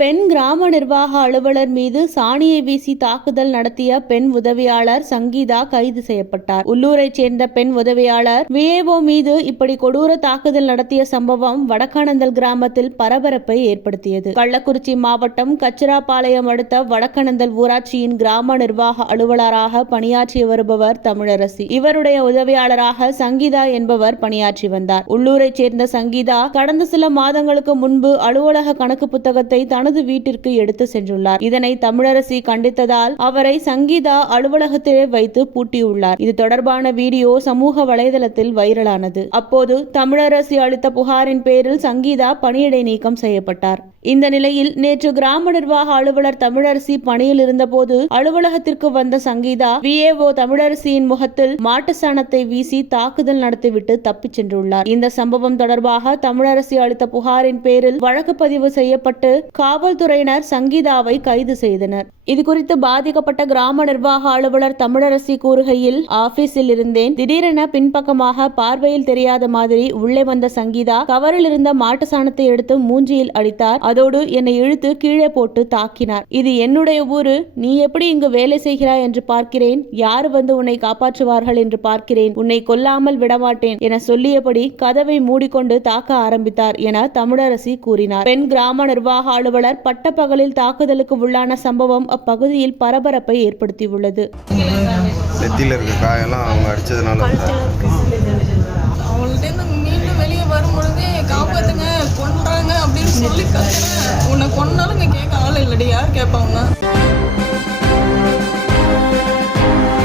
பெண் கிராம நிர்வாக அலுவலர் மீது சாணியை வீசி தாக்குதல் நடத்திய பெண் உதவியாளர் சங்கீதா கைது செய்யப்பட்டார். உள்ளூரைச் சேர்ந்த பெண் உதவியாளர் விஏஓ மீது இப்படி கொடூர தாக்குதல் நடத்திய சம்பவம் வடக்கணந்தல் கிராமத்தில் பரபரப்பை ஏற்படுத்தியது. கள்ளக்குறிச்சி மாவட்டம் கச்சிராபாளையம் அடுத்த வடக்கணந்தல் ஊராட்சியின் கிராம நிர்வாக அலுவலராக பணியாற்றி வருபவர் தமிழரசி. இவருடைய உதவியாளராக சங்கீதா என்பவர் பணியாற்றி வந்தார். உள்ளூரைச் சேர்ந்த சங்கீதா கடந்த சில மாதங்களுக்கு முன்பு அலுவலக கணக்கு புத்தகத்தை தனது வீட்டிற்கு எடுத்து சென்றுள்ளார். இதனை தமிழரசி கண்டித்ததால் அவரை சங்கீதா அலுவலகத்திலே வைத்து பூட்டியுள்ளார். இது தொடர்பான வீடியோ சமூக வலைதளத்தில் வைரலானது. அப்போது தமிழரசி அளித்த புகாரின் பேரில் சங்கீதா பணியிடை நீக்கம் செய்யப்பட்டார். இந்த நிலையில் நேற்று கிராம நிர்வாக அலுவலர் தமிழரசி பணியில் இருந்தபோது அலுவலகத்திற்கு வந்த சங்கீதா விஏஓ தமிழரசியின் முகத்தில் மாட்டு சாணத்தை வீசி தாக்குதல் நடத்திவிட்டு தப்பிச் சென்றுள்ளார். இந்த சம்பவம் தொடர்பாக தமிழரசி அளித்த புகாரின் பேரில் வழக்கு பதிவு செய்யப்பட்டு காவல்துறையினர் சங்கீதாவை கைது செய்தனர். இதுகுறித்து பாதிக்கப்பட்ட கிராம நிர்வாக அலுவலர் தமிழரசி கூறுகையில், ஆபீஸில் இருந்தேன். திடீரென பின்பக்கமாக பார்வையில் தெரியாத மாதிரி உள்ளே வந்த சங்கீதா கவரில் இருந்த மாட்டு சாணத்தை எடுத்து மூஞ்சியில் அடித்தார். அதோடு என்னை இழுத்து கீழே போட்டு தாக்கினார். இது என்னுடைய ஊரு, நீ எப்படி இங்கு வேலை செய்கிறாய் என்று பார்க்கிறேன். யாரு வந்து உன்னை காப்பாற்றுவார்கள் என்று பார்க்கிறேன். உன்னை கொல்லாமல் விடமாட்டேன் என சொல்லியபடி கதவை மூடிக்கொண்டு தாக்க ஆரம்பித்தார் என தமிழரசி கூறினார். பெண் கிராம நிர்வாக அலுவலர் பட்டப்பகலில் தாக்குதலுக்கு உள்ளான சம்பவம் அப்பகுதியில் பரபரப்பை ஏற்படுத்தியுள்ளது. நெத்தியில இருக்க காயெல்லாம் அவங்க அடிச்சதுனால அவங்கள்ட்ட மீண்டும் வெளியே வரும்பொழுதே காப்பாத்துங்க கொன்றாங்க அப்படின்னு சொல்லி கத்துறேன். உன்னை கொன்னாலும் கேட்க ஆள் இல்லடி, யார் கேட்பாங்க?